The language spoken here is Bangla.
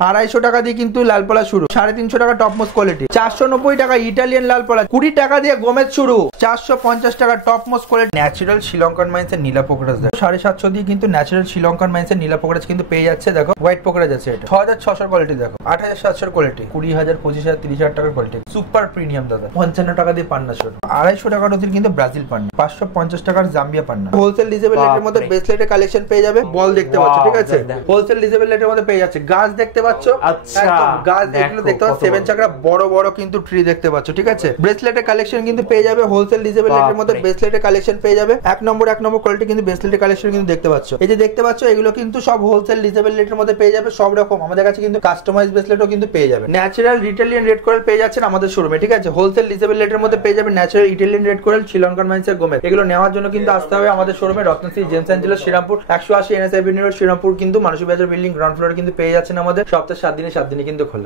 250 টাকা দিয়ে কিন্তু লাল পলা শুরু, 350 টাকা টপ মোস্ট কোয়ালিটি, 490 টাকা ইটালিয়ান লাল পলা, 20 টাকা দিয়ে গোমেজ শুরু, 450 টাকা top most quality natural Sri Lankan মাইন্সের নীলা পোকরাজ। 750 দিয়ে কিন্তু ন্যাচারাল শ্রীলঙ্কান মাইন্সের নীলা পোকরাজ কিন্তু পেয়ে যাচ্ছে। দেখো হোয়াইট পোকরাজ আছে, এটা 6600 কোয়ালিটি, দেখো 8700 কোয়ালিটি, 20000 25000 30000 টাকার কোয়ালিটি, সুপার প্রিমিয়াম দাদা। 55 টাকা দিয়ে পান্না শুরু, 250 টাকার অধীর কিন্তু ব্রাজিল পান্না, 550 টাকার জাম্বিয়া পান্না। হোলসেল ডিজেবল রেটের মধ্যে ব্রেসলেটের কালেকশন পেয়ে যাবে। বল দেখতে পাচ্ছ, ঠিক আছে, হোলসেল ডিজেবল রেটের মধ্যে পেয়ে যাচ্ছে। গাছ দেখতে পাচ্ছ, আচ্ছা গাছ এগুলো দেখতে পাচ্ছ, 7 চাকরা বড় বড় কিন্তু ট্রি দেখতে পাচ্ছ, ঠিক আছে। ব্রেসলেটের কালেকশন কিন্তু পেয়ে যাবে হোলসেল ডিজেবল রেটের মধ্যে, ব্রেসলেটের কালেকশন পেয়ে যাবে। এক নম্বর কোয়ালিটি কিন্তু ব্রেসলেটের কালেকশন কিন্তু দেখতে পাচ্ছ। এই যে দেখতে পাচ্ছ, এগুলো কিন্তু সব হোলসেল ডিজেবল রেটের মধ্যে পেয়ে যাবে। সব রকম আমাদের কাছে কিন্তু কাস্টমাইজ ব্রেসলেটও কিন্তু পেয়ে যাবে। ন্যাচারাল ইটালিয়ান রেড কোরাল পেয়ে যাচ্ছেন আমাদের শোরুমে, ঠিক আছে। হোলসেল ডিজেবল রেটের মধ্যে পেয়ে যাবে natural Italian red coral, Sri Lankan মাইন্সের Gomez. এগুলো নেওয়ার জন্য কিন্তু আসতে হবে আমাদের শোরুমে, Ratnashree James Angelo, Serampore 180 NS Avenue road, Serampore কিন্তু মানসী বাজার বিল্ডিং গ্রাউন্ড ফ্লোরে কিন্তু পেয়ে যাচ্ছেন আমাদের। সপ্তাহে 7 দিনে 7 দিনে কিন্তু খোলে।